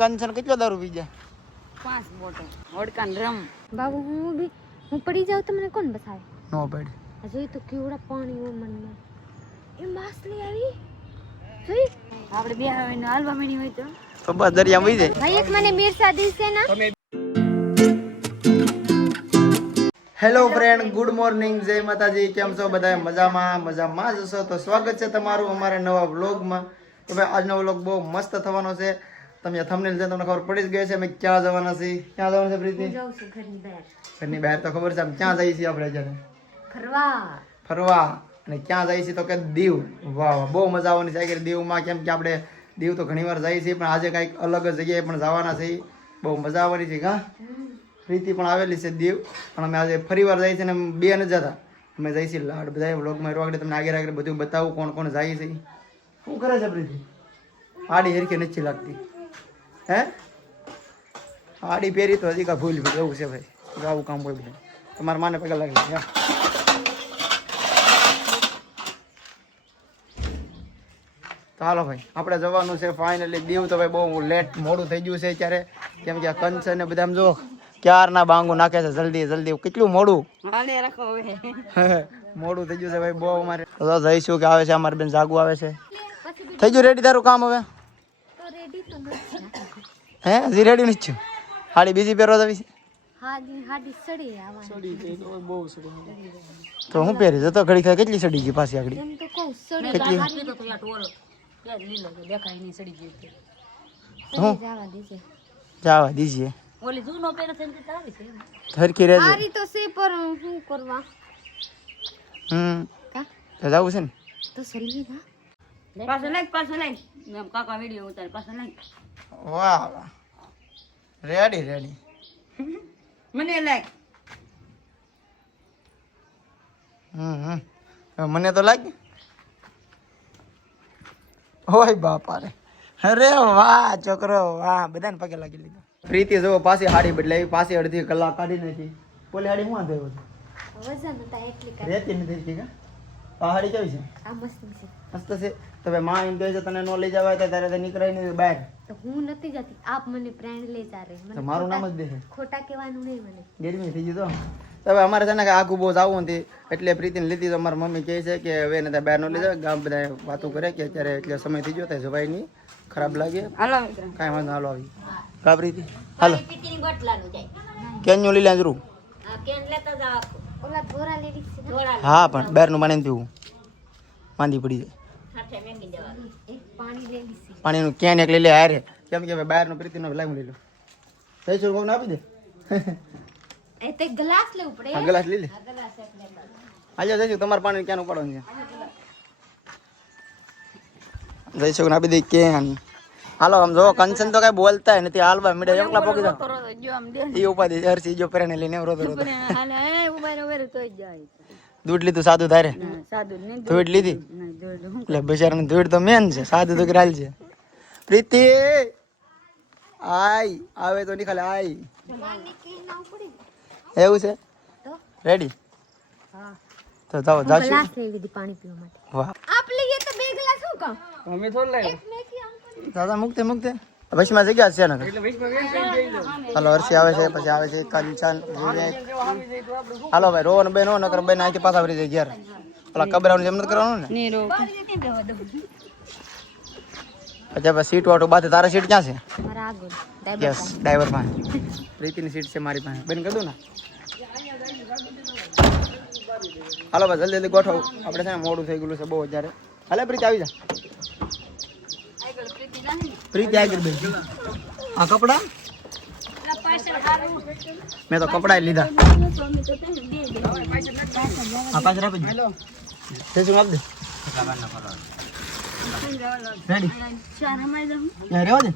કંચન કેટલો દારૂ પી જાય? 5 બોટલ હોડકાન રમ. બાબુ હું પડી જાઉં તો મને કોણ બસાવે? નો પડ. જોઈ તો કેવડા પાણી ઓ મનમાં. એ માછલી આવી. જોઈ આપણે બે આવીને હાલવા મણી હોય તો બસ દરિયામાં વહી જાય. ભાઈ એક મને મિર્સા દીસે ના. હેલો ફ્રેન્ડ, ગુડ મોર્નિંગ, જય માતાજી. કેમ છો બધા? મજામાં જ હશો. તો સ્વાગત છે તમારું અમારા નવા વ્લોગમાં. તો ભાઈ આજનો વ્લોગ બહુ મસ્ત થવાનો છે. તમે થંબનેલ જોઈને તમને ખબર પડી જ ગઈ છે અમે ક્યાં જવાના છીએ. ક્યાં જવાના છે પ્રીતિ? જાઉં છું ઘરની બહાર. ઘરની બહાર તો ખબર છે આમ ક્યાં જઈએ છીએ આપણે અત્યારે? ફરવા. અને ક્યાં જઈએ છીએ તો કે દીવ. વાહ વાહ, બહુ મજા આવવાની છે કે દીવમાં. કેમ કે આપણે દીવ તો ઘણીવાર જઈએ છીએ, પણ આજે કંઈક અલગ જ જગ્યાએ પણ જવાના છીએ. બહુ મજા આવવાની છે. હા, પ્રીતિ પણ આવેલી છે દીવ, પણ અમે આજે ફરીવાર જઈએ છીએ ને બે ન જતા. અમે જઈએ છીએ લાડ બધા વ્લોગમાં એવા આગળ તમને આગળ બધું બતાવું કોણ કોણ જાય છે. શું કરે છે પ્રીતિ? આડી હેરખી નથી લાગતી. હે, આડી પહેરી તો હજી કા ભૂલ ભૂલ એવું છે ભાઈ. આવું કામ હોય બધું. તમારા માને પગલા લાગી. ચાલો ભાઈ, આપણે જવાનું છે ફાઇનલી દીવ. તો ભાઈ બહુ લેટ મોડું થઈ ગયું છે અત્યારે, કેમ કે આ કંચ ને બધા જો ક્યારના બાંગુ નાખે છે. જલ્દી જલ્દી, કેટલું મોડું મોડું થઈ ગયું છે ભાઈ બહુ. અમારે તો જઈશું કે આવે છે અમારી બેન જાગુ આવે છે. થઈ ગયું રેડી તારું કામ? હવે હે, હજી રેડી નથી થયું? હાડી બીજી પહેરવા જવી છે? તો હું પહેરી જતો ઘડી થાય. કેટલી સડી ગઈ પાછી આગળ? કેટલી જવા દીજીએ. હરખી રહેજે. જવું છે ને કાકા વિડિયો ઉતાર પાછો લાગ. વાહ વાહ, રેડી રેડી. મને લાગ. મને તો લાગે. ઓય બાપા રે, અરે વાહ છોકરો વાહ, બધાને પગે લાગી લીધો. પ્રીતિ જો પાછી હાડી બદલાવી, પાછી અડધી કલાક કાઢી નાખી. પોલી હાડી હું થયો રેતી નથી. આ હાડી કેવી છે? મસ્ત છે. તો ભાઈ માં એમ કહે છે તને નો લઈ જવાય તો ત્યારે નીકળાય નહીં બહાર. તો હું નથી જતી, આપ મને પ્રેણ લઈ ચાલે. તો મારું નામ જ દે. ખોટા કહેવાનું નહીં મને. ગરમી થઈ ગયું તો હવે અમારે છે ને કે આખું બહુ જવું નથી, એટલે પ્રીતિને લીધી. તો અમારી મમ્મી કહે છે કે હવે એને બહાર નો લઈ જાય. ગામ બધા વાતો કરે કે અત્યારે એટલે સમય થઈ ગયો, ત્યાં જવાય નહીં, ખરાબ લાગે. કાંઈ વાંધો હાલો આવી. કા પ્રીતિ હાલો. કેન્યુ લઈ લે જરૂર. હા, પણ બહારનું પાણી પીવું, માંદી પડી જાય. પાણીનું કેન એક લઈ લે હારે, કેમ કે બહારનું પ્રીતિનો લાવી લઈ લો. 600 રૂપિયા આપી દે. ગ્લાસ લેવું પડે. હા, ગ્લાસ લઈ લે. હાલો જઈશું, તમારે પાણી ક્યાં ઉપાડવાનું છે? જઈશું આપી દે કેન. હાલો આમ જો કંચન તો કઈ બોલતા નથી, હાલવા મીડે એકલા પોકી જાવ. એ ઉપાધી હરસી જો પ્રેરણે લઈને રોતો રોતો. દૂધ લીધું સાદું તારે? દૂધ લીધી એટલે બિચારાને દૂધ તો મેન છે, સાદું તો ગ્રાલ છે. પ્રીતિ આય આવે તો નહીં ખાલી આય. એવું છે? રેડી? તો જાઓ જાશું. પાણી પીવા માટે. વાહ, આપ લઈએ તો બે ગ્લાસ શું કામ? અમે થોડ લાવ્યો. દાદા મુકતે વચમાં જગ્યા છે ને. હાલો હર્ષી આવે છે, પછી આવે છે કંચન. હાલો ભાઈ, રોન બે નો નકર બે નાખી પાછા વળી જાય ઘેર. ઓલા કબરાનું જેમ નથી કરવાનું ને. પછી હવે સીટ વાળું બાદ. તારા સીટ ક્યાં છે? યસ, ડ્રાઈવર પાસે. પ્રીતિની સીટ છે મારી પાસે. બેન કીધું ને. હાલો ભાઈ જલ્દી જલ્દી ગોઠવો, આપણે છે ને મોડું થઈ ગયું છે બહુ અત્યારે. હાલે પ્રીતિ આવી જા. પ્રીતિ આગળ બે. આ કપડા મેં તો કપડા લીધા. આ પાછળ આપી દે. શું આપી દે. રેડી? રહેવા દે.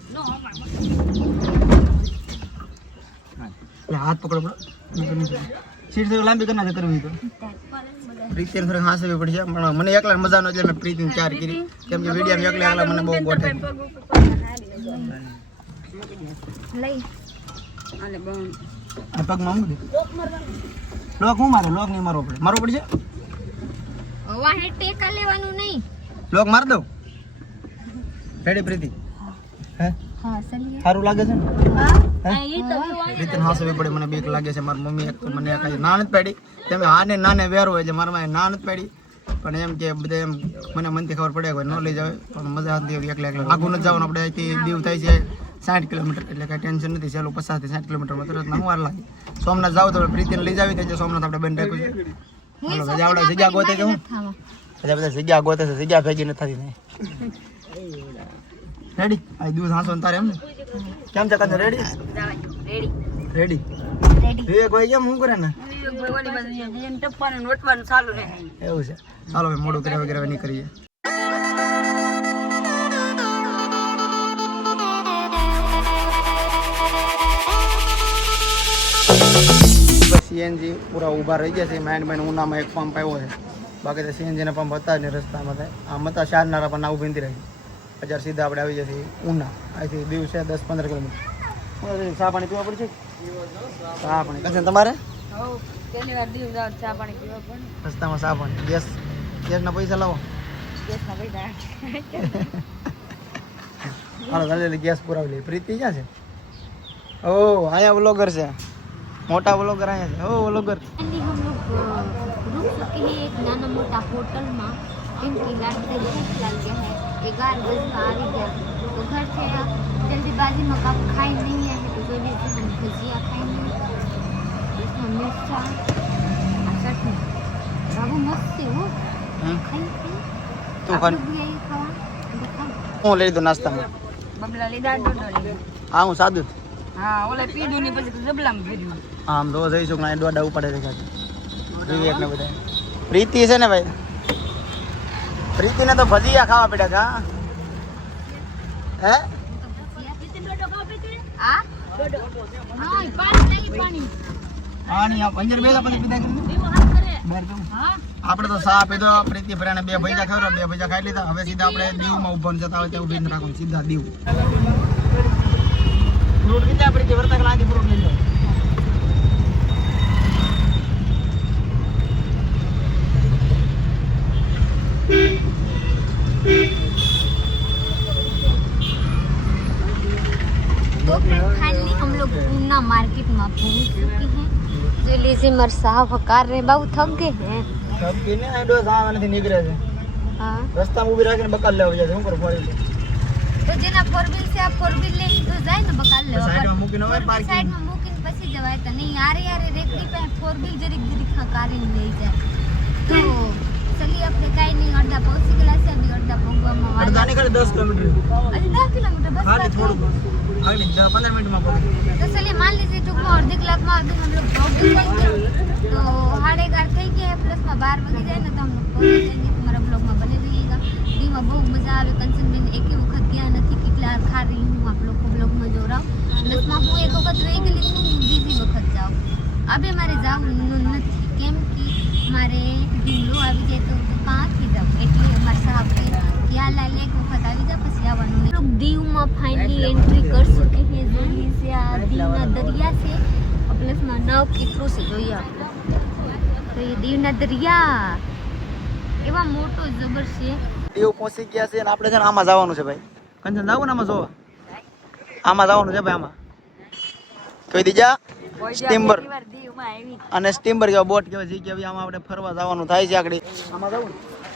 હાથ પકડો. સીટ થોડી લાંબી કરી નાખે કરવી તો. પ્રીતિને થોડી હાંસવી પડી છે, પણ મને એકલા મજા નો એટલે મેં પ્રીતિને ચાર કરી. કેમ કે વિડીયો એકલા મને બહુ ગોઠે. પગમાં મૂકી દે. લોક હું મારે? લોક નહીં મારવો પડે. મારવો પડશે? લોક માર દઉં. રેડી પ્રીતિ? હે हाँ चलिए સારું લાગે છે ને એ તો રીતન હાસવી પડે મને બીક લાગે છે મારી મમ્મી એક તો મને કઈ ના નથી પાડી તમે આને નાને વેરો એટલે મારા માં ના નથી પાડી પણ એમ કે બધે એમ મને મનથી ખબર પડે કોઈ ન લઈ જાવે પણ મજા આવતી હોય એકલા એકલા આગું નથી જવાનું આપણે અહીંથી દીવ થાય છે 60 કિલોમીટર એટલે કઈ ટેન્શન નથી ચાલો 50 થી 60 કિલોમીટરમાં તરત ના વાર લાગે સોમનાથ જાવ તો પ્રીતિને લઈ જાવી તો સોમનાથ આપણે બંધ રાખ્યું છે હાલો રજા આપણે જગ્યા ગોતે કે હું એટલે બધા જગ્યા ગોતે છે જગ્યા ભેગી નથી થતી નહીં રેડી આ દિવસ હાંસો ને તારે એમ ને કેમ છે કાંતો રેડી રેડી વિવેક ભાઈ કેમ શું કરે ને ઓલી બાજુ જઈને ટપવાનું નોટવાનું ચાલુ રહે એવું છે ચાલો ભાઈ મોડું કર્યા વગેરે નહીં કરીએ સીએનજી પૂરા ઊભા રહી ગયા છે માંડ ઉનામાં એક પંપ આવ્યો છે બાકી તો સીએનજીના પંપ હતા જ નહીં રસ્તામાં થાય આમ હતા શારનારા પણ ના ઊભી નથી રહી અત્યારે સીધા આપણે આવી જશે ઉના અહીંથી દીવ છે 10-15 કિલોમીટર ચા પાણી પીવા પડશે ચા પાણી કશે તમારે પહેલી વાર દીવ જાવ ચા પાણી પીવા પણ રસ્તામાં ચા પાણી ગેસના પૈસા લાવો ગેસના પૈસા હાલો જલ્દી ગેસ પુરાવી લઈએ પ્રીતિ ક્યાં છે ઓ અહીંયા વ્લોગર છે मोटा व्लॉगर आया है ओ व्लॉगर फाइनली हम लोग रुक चुके हैं एक नाना मोटा होटल में इनकी लाते भूख लग गया है 11 बजे आ गया तो घर से जल्दीबाजी में कब खाई नहीं है तो जल्दी से हम भजिया खाएंगे इसमें मिर्चा चटनी बाबू मस्त है वो खाई तो खान भी यही खावा હું લઈ દો નાસ્તામાં બબલા લીધા દોડો હા હું સાદું હા ઓલે પીડું ની પછી જબલામાં ભર્યું આમ તો જઈશું ના દોડા ઉપાડે દેખાશે વિવેક ને બધા પ્રીતિ છે ને ભાઈ પ્રીતિને તો ભજીયા ખાવા પડ્યા કા હે આ હા પાણી પાણી આ પંજર બેલા પછી પીધા આપણે તો સા પીધો પ્રીતિ ભરાને 2 ભજીયા ખાવ્યા 2 ભજીયા ખાઈ લીધા હવે સીધા આપણે દીવમાં ઉભો જતા હોય ત્યાં ઉભી રાખું સીધા દીવ ફ્રૂટ કીધા પ્રીતિ વર્તા કલાથી ફ્રૂટ લઈ લો तो फाइनली हम लोग ऊना मार्केट में पहुंच चुके हैं जो लीजिए मर साहब कार रहे बाबू थक गए हैं सब पीने आडो सावनથી નીકળે છે हाँ રસ્તામાં ઊભી રાખીને બકાલ લેવા જાય હું કરું ફરી तो जेना 4 व्हील से आप 4 व्हील ले तो जाए ना बकाल ले સાઈડમાં મૂકીને હોય साइड પાર્કિંગ में मूकिन પછી જવાય તો નહીં यारे રેકડી पे 4 व्हील जरीक ખકારીને લઈ જાય તો चलिए अपने કાઈ નહીં અડધા પહોંચી ગયા છે અभी અડધા પહોંચવામાં વાળા અડધાને ખાલી 10 કિલોમીટર અજી 10 किलोमीटर बस ખાલી થોડું આગળ 15 મિનિટમાં પહોંચી तो चलिए मान लीजिए टूक में अर्धी कलाक में अभी हम लोग पहुंच जाएंगे तो 11:30 થઈ ગયા प्लस में 12 बजे जाए ना तो हम लोग पहुंच जाएंगे तुम्हारा ब्लॉग में बने रहिएगा दी में बहुत मजा आवे कंचनबेन एक ही वक्त गया નથી કેટલા ખા રહી હું आप लोग को ब्लॉग में जोड़ाओ प्लस में હું એક વખત રહી ગયેલી છું બીજી વખત જાઉં હવે મારે જાવું નથી કેમ કે મારે ઢીલો આવી જાય તો કાંથી જાઉં એટલે મારા સાહેબ क्या लाल एक वक्त આવી जा પછી આવવાનું નહીં लोग दीव में फाइनली एंट्री कर चुके हैं जोही से आ दीवना दरिया से प्लस में नाव કેટલો છે જોઈએ આપણે તો એ દીવના દરિયા એવા મોટો જબર છે દીવ પહોંચી ગયા છે અને આપણે છે ને આમાં જવાનું છે ભાઈ કંચન જાવું ને આમાં જોવા આમાં જવાનું છે ભાઈ આમાં કઈ દીજા સ્ટીમર દીવમાં આવી અને સ્ટીમર કેવા બોટ કેવા જે કે આમાં આપણે ફરવા જવાનું થાય છે આગળ આમાં જવું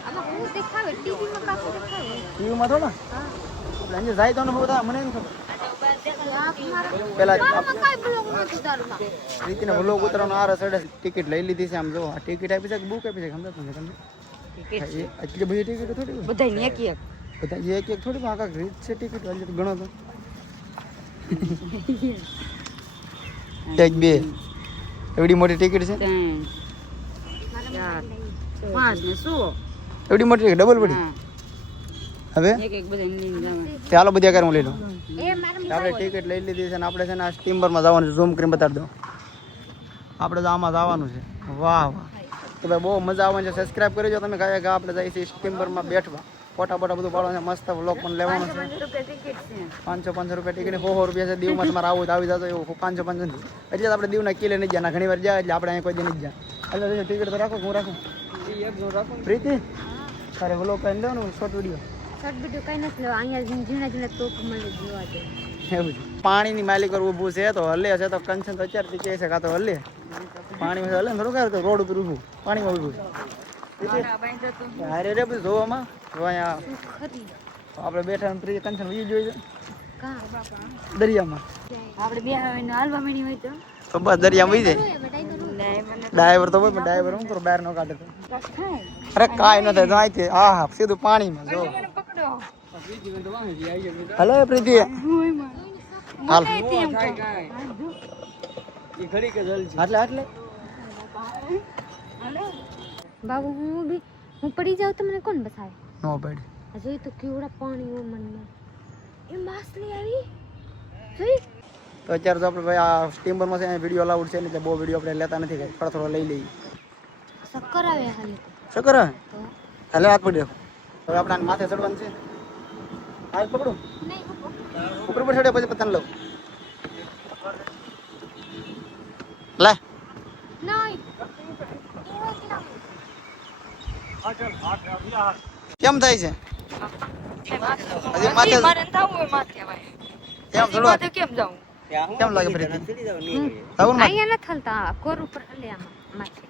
આમાં હું દેખાવે ટીવીમાં કાકો દેખાવે ટીવીમાં થોડા આપણે અહીંયા જાય તો અનુભવ થાય મને નહીં ખબર પેલા આમાં કાઈ બ્લોગ નથી તારમાં રીતિને વ્લોગ ઉતરવાનો આ રસડે ટિકિટ લઈ લીધી છે આમ જો આ ટિકિટ આપી છે કે બુક આપી છે સમજાતું નથી તમને એટલી બધી ટિકિટ થોડી હોય બધાય ને એક બધા એક એક થોડી આખા રીત છે ટિકિટ વાળી ગણો તો એક બે એવડી મોટી ટિકિટ છે 3 4 5 ને 100 એવડી મોટી ટિકિટ ડબલ પડી હવે એક એક બધા લઈને જવાનું ચાલો બધા કરે હું લઈ લઉં એ મારા આપણે ટિકિટ લઈ લીધી છે અને આપણે છે ને આ સ્ટીમરમાં જવાનું છે ઝૂમ કરીને બતાડી દો આપણે તો આમાં જવાનું છે વાહ વાહ તો ભાઈ બહુ મજા આવવાની છે સબસ્ક્રાઇબ કરજો તમે કાંઈ કે આપણે જઈએ છીએ સ્ટીમરમાં બેઠવા ફોટા બોટા બધું પાડવાનું છે મસ્ત વ્લોગ પણ લેવાનું છે 500 રૂપિયા ટિકિટ 100 રૂપિયા છે દીવમાં તમારે આવું તો આવી જતો એવું 500 નથી એટલે આપણે દીવના કિલે નહીં ગયા ઘણી વાર જાય એટલે આપણે અહીંયા કોઈ દી નહીં ગયા એટલે ટિકિટ તો રાખો હું રાખું પ્રીતિ તારે વ્લોગ કરીને લેવાનું શોર્ટ વિડીયો શોર્ટ વિડિયો કઈ નથી લેવા અહીંયા ઝીણા ઝીણા તોપ મને જોવા દે એવું છે. પાણીની માલિક ઊભું છે તો હલે છે તો કંચન તો અત્યારથી કહે છે કાં તો હલે પાણીમાં હલે ને થોડું કાંઈ તો રોડ ઉપર ઊભું પાણીમાં ઊભું છે હારે રે બધું જોવામાં જો અહીંયા આપણે બેઠા પ્રિય કંચન વી જોઈ છે દરિયામાં આપણે બે હાલવા મળી હોય તો બસ દરિયામાં વી જાય બટાઈ ડાયવર તો હોય પણ ડાયવર શું કરો બહાર ન કાઢે તો અરે કાંઈ ન થાય તો અહીંથી હા હા સીધું પાણીમાં જો હલો પ્રીતિ હાલ આટલે બાબુ હું પડી જાઉં તો મને કોણ બસાવે નો પડી જોઈ તો કેવડા પાણી ઓ મનમાં એ માછલી આવી જોઈ તો અત્યારે તો આપણે ભાઈ આ સ્ટીમરમાં છે વિડીયો અલાઉડ છે ને બહુ વિડીયો આપણે લેતા નથી કઈ થોડો લઈ લઈએ શક્કર આવે હાલે શું કરે હાલે હાથ પડી હવે આપણે આને માથે ચડવાનું છે હાથ પકડું નહીં ઉપર પર ચડે પછી પતંગ લઉં લે નહીં કેમ થાય છે હજી માથે મારે થાવું હોય માથે ભાઈ કેમ ચડવા કેમ જાઉં કેમ લાગે પ્રીતિ તાવું માં અહીંયા નથી હલતા કોર ઉપર હલે આમાં માથે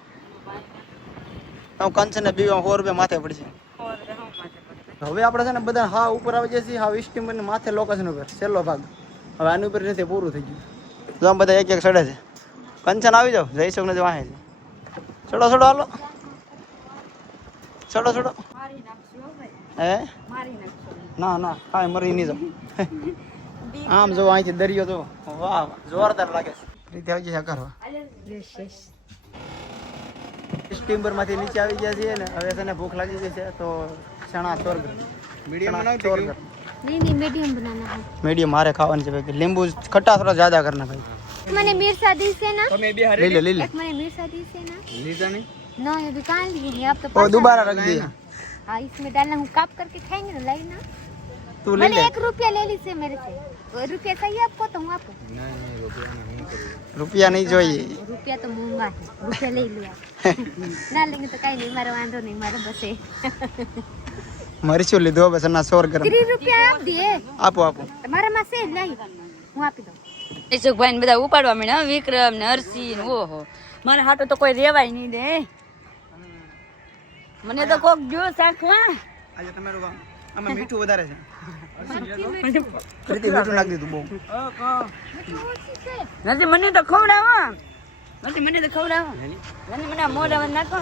તો કંચન ને બીવા 100 રૂપિયા માથે પડશે હવે આપણે છે ને બધા હા ઉપર આવી જશે હા સ્ટીમર ને માથે લોકેશન ઉપર છેલ્લો ભાગ હવે આની ઉપર નથી પૂરું થઈ ગયું જો આમ બધા એક એક ચડે છે કંચન આવી જાવ જયસુખ ને વાહે છે ચડો ચડો હાલો ચડો ચડો હે ના ના કાંઈ મરી નહીં જાવ આમ જો અહીંથી દરિયો જો વાહ જોરદાર લાગે છે રીતે આવી જશે કરવા સ્ટીમર માંથી નીચે આવી ગયા છીએ ને હવે છે ને ભૂખ લાગી ગઈ છે તો ચણા ચોરગર मीडियम ચોરગર नहीं मीडियम बनाना है मीडियम मारे खावानी છે ભાઈ લીંબુ खट्टा थोड़ा ज्यादा करना भाई मैंने मिर्चा दी से ना ले ले ले ले मैंने मिर्चा दी से ना लीजा नहीं ना ये दुकान ली है आप तो और दोबारा रख दिया हाँ इसमें डालना हूँ काप करके खाएंगे ना लाई ना तू ले मैंने ले 1 रुपया ले ली से मेरे से रुपया चाहिए आपको तो हूँ आपको रुपया नहीं चाहिए रुपया तो महंगा है रुपया ले लिया ना लेंगे तो कहीं नहीं मारा वांधो नहीं मारा बसे मरीचो લીધો બસ ના સોર ગરમ 3 रुपया आप दिए આપો આપો તમારા માં છે નહીં હું આપી દઉં જયસુખભાઈ ને બધા ઉપાડવા માંડ્યા વિક્રમ ને હર્ષી ને ઓહો મારે હાટો તો કોઈ રેવાય નહીં દે મને તો કોક જો શાકમાં આજે તમારું કામ આમાં મીઠું વધારે છે પ્રીતિ મીઠું નાખી દીધું બહુ નથી મને તો ખવડાવો નથી મને તો ખવડાવો નથી મને મોઢામાં નાખો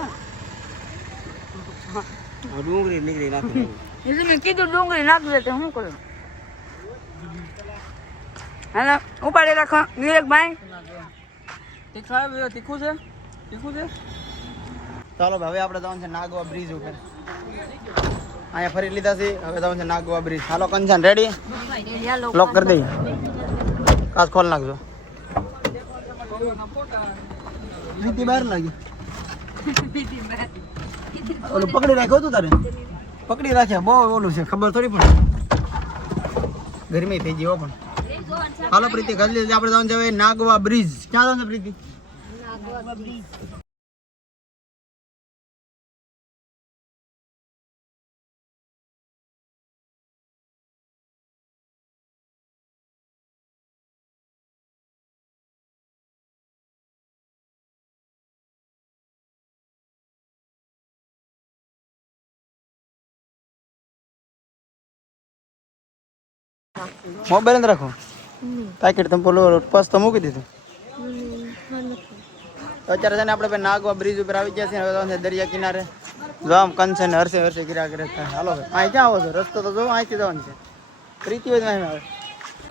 ડુંગળી નીકળી નાખી એટલે મેં કીધું ડુંગળી નાખ દે તો શું કરું હાલો ઉપાડી રાખો વિવેકભાઈ તીખું છે ચાલો ભાઈ હવે આપણે જવાનું છે નાગવા બ્રિજ ઉપર અહીંયા ફરી લીધા છે હવે જવાનું છે નાગવા બ્રિજ હાલો કંચન રેડી લોક કરી દઈએ કાચ ખોલ નાખજો પ્રીતિ બહાર લાગી ઓલું પકડી રાખ્યો હતું તારે પકડી રાખ્યા બહુ ઓલું છે ખબર થોડી પડે ગરમી થઈ ગઈ હો પણ હાલો પ્રીતિ કરી લીધી આપણે જવાનું છે હવે નાગવા બ્રિજ ક્યાં જવાનું છે પ્રીતિ મોબાઈલ અંદર રાખો પેકેટ તમે બોલો પર્સ તો મૂકી દીધું અત્યારે છે ને આપણે નાગવા બ્રિજ ઉપર આવી ગયા છે હવે દરિયા કિનારે જો આમ કંચન ને હરસે ગિરા કરે હાલો અહીં ક્યાં આવો છો રસ્તો તો જો અહીંથી જવાનું છે પ્રીતિ હોય અહીં આવે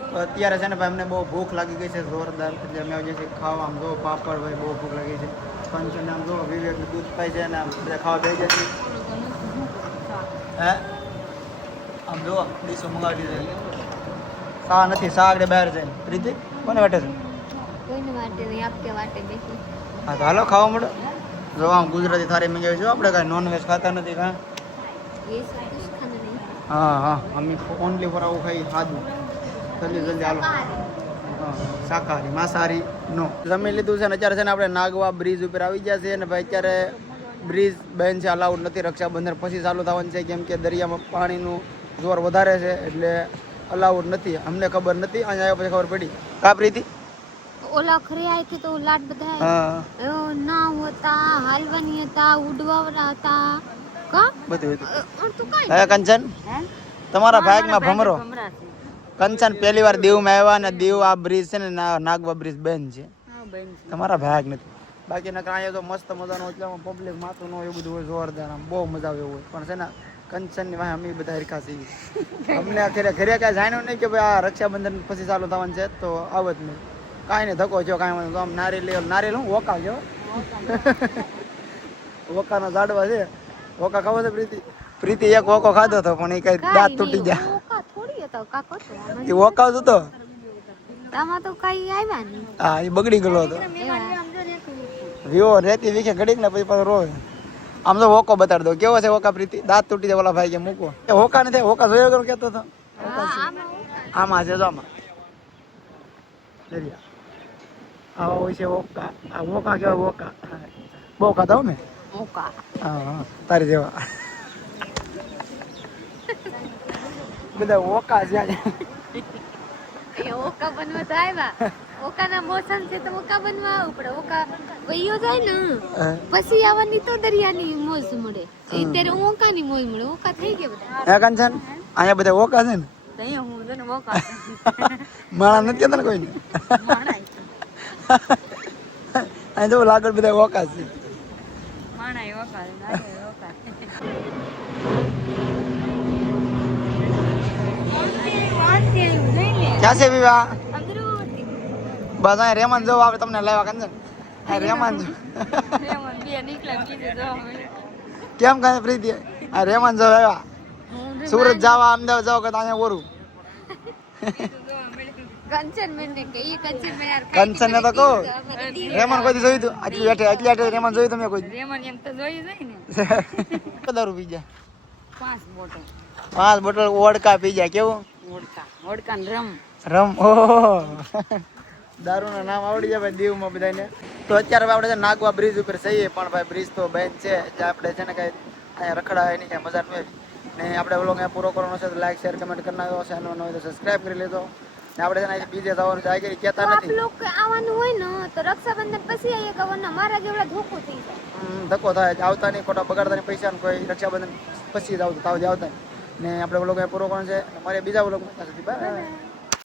તો અત્યારે છે ને ભાઈ અમને બહુ ભૂખ લાગી ગઈ છે જોરદાર એટલે અમે આવીએ છીએ ખાવા આમ જો પાપડ ભાઈ બહુ ભૂખ લાગી છે કંચન આમ જો વિવેક દૂધ પાઈ છે અને આમ બધા ખાવા બેસી જાય છે હે આમ જો ડીશો મંગાવી દીધી સા નથી સા આગળ બહાર જાય પ્રીતિ કોને વાટે છે કોઈને વાટે નહીં આપકે વાટે બેસી હા તો હાલો ખાવા મળો જો આમ ગુજરાતી થાળી મંગાવી છે આપણે કાંઈ નોનવેજ ખાતા નથી કાં ये सब कुछ खाना नहीं હા હા અમે ઓનલી ફોર આવું ખાઈ સાદું જલ્દી હાલો હા શાકાહારી માંસાહારી નો જમી લીધું છે ને અત્યારે છે ને આપણે નાગવા બ્રિજ ઉપર આવી ગયા છે અને ભાઈ અત્યારે બ્રિજ બેન છે અલાઉડ નથી રક્ષાબંધન પછી ચાલુ થવાનું છે કેમ કે દરિયામાં પાણીનું જોર વધારે છે એટલે અલાઉડ નથી, અમને ખબર નથી, અહીંયા આવ્યા પછી ખબર પડી. કા પ્રીતિ? ओला खरे आए थे तो लाट बताए હા ना होता हलवानी था उड़वावरा था का બધું હતું. और तो काई હે કંચન, તમારા ભાગમાં ભમરો. કંચન પહેલી વાર દીવમાં આવ્યા અને દીવ આ બ્રિજ છે ને નાગવા બ્રિજ બેન છે, તમારા ભાગ નથી. બાકી નકર અહીંયા તો મસ્ત મજાનો એટલે પબ્લિક માથું ન હોય એવું બધું હોય જોરદાર, આમ બહુ મજા આવે એવું હોય. પણ છે ને કંચનની વાહ અમે બધા હરખા છીએ. અમને ઘરે ઘરે કાંઈ જાણ્યું નહીં કે ભાઈ આ રક્ષાબંધન પછી ચાલુ થવાનું છે તો આવત નહીં, કાંઈ નહીં ધક્કો છો કાંઈ વાંધો. આમ નારિયેલ હું વોકા છો વોકાના ઝાડવા છે. વોકા ખાવો છે પ્રીતિ? પ્રીતિ એક વોકો ખાધો હતો પણ એ કઈ દાંત તૂટી ગયા. का थोड़ी होता का को એ વોકા હતો तमा तो काई आव्या नहीं હા, એ બગડી ગયો હતો. વિવો રેતી વીખે ઘડીક ને પછી પાછો રોવે. આમ તો વોકો બતાડી દો કેવો છે વોકા પ્રીતિ. દાંત તૂટી જાય ઓલા ભાઈ કે મૂકો. એ વોકા નથી, વોકા જોયો કરો કેતો હતો. આમાં છે જો આમાં દરિયા આવા હોય છે વોકા. આ વોકા કેવા વોકા બહુ ખાતા હો ને. ओका હા તારી જેવા બધા વોકા છે. ये ओका बनवा तो आव्या ओका ना मौसम से तो ओका बनवा आવું પડે ઓકા વઈયો જાય ને પછી આવવાની તો દરિયાની મોજ મળે અત્યારે ઓકાની મોજ મળે ઓકા થઈ ગયા બધા હે કંચન, અહીંયા બધા વોકા છે ને. અહીંયા હું તને મોકા માણા નથી કેતા ને કોઈ અહીં તો લાગડ બધા વોકા છે. માણા એ વકા વકા ક્યાં છે વિવાહ? બસ અહીંયા રેમાન જવા આવે તમને લાવ્યા કંચન. આ રેમાન જો કેમ કાંઈ પ્રીતિ? આ રેમાન જવા આવ્યા. સુરત જવા અમદાવાદ જવા કરતા અહીંયા ઓરું. કંચન મેને કે એ કંચન મે યાર કંચન ને તો કહો રેમાન કોઈ દી જોયું તું? આટલી આટલી રેમાન જોયું તમે કોઈ દી? રેમન એમ તો જોઈ જાય ને દારૂ પી ગયા? 5 બોટલ 5 બોટલ વોડકા પી ગયા. કેવું ઓડકા ને રમ રમ? ઓહો દારૂના નામ આવડી જાય ભાઈ દીવમાં બધાને. તો અત્યારે આપણે છે નાગવા બ્રિજ ઉપર જઈએ પણ ભાઈ બ્રિજ તો બેન છે જે આપણે છે ને કાંઈ અહીંયા રખડાય એની કાંઈ મજા નહીં ને. આપણે વ્લોગ અહીંયા પૂરો કરવાનો છે તો લાઈક શેર કમેન્ટ કરી નાખો, ચેનલ ન હોય તો સબસ્ક્રાઈબ કરી લેજો. ને આપણે છે ને બીજે જવાનું છે આ કરી કહેતા આપ નથી. લોગ આવવાનું હોય ને તો રક્ષાબંધન પછી આવીએ કવરના મારા જેવડા ધોકો થઈ જાય ધક્કો થાય આવતા નહીં, ખોટા બગાડતા નહીં પૈસા. કોઈ રક્ષાબંધન પછી જ આવતું તાવ જ આવતા ને. આપણે વ્લોગ અહીંયા પૂરો કરવાનો છે. મારે બીજા વ્લોગમાં ત્યાં સુધી બાય.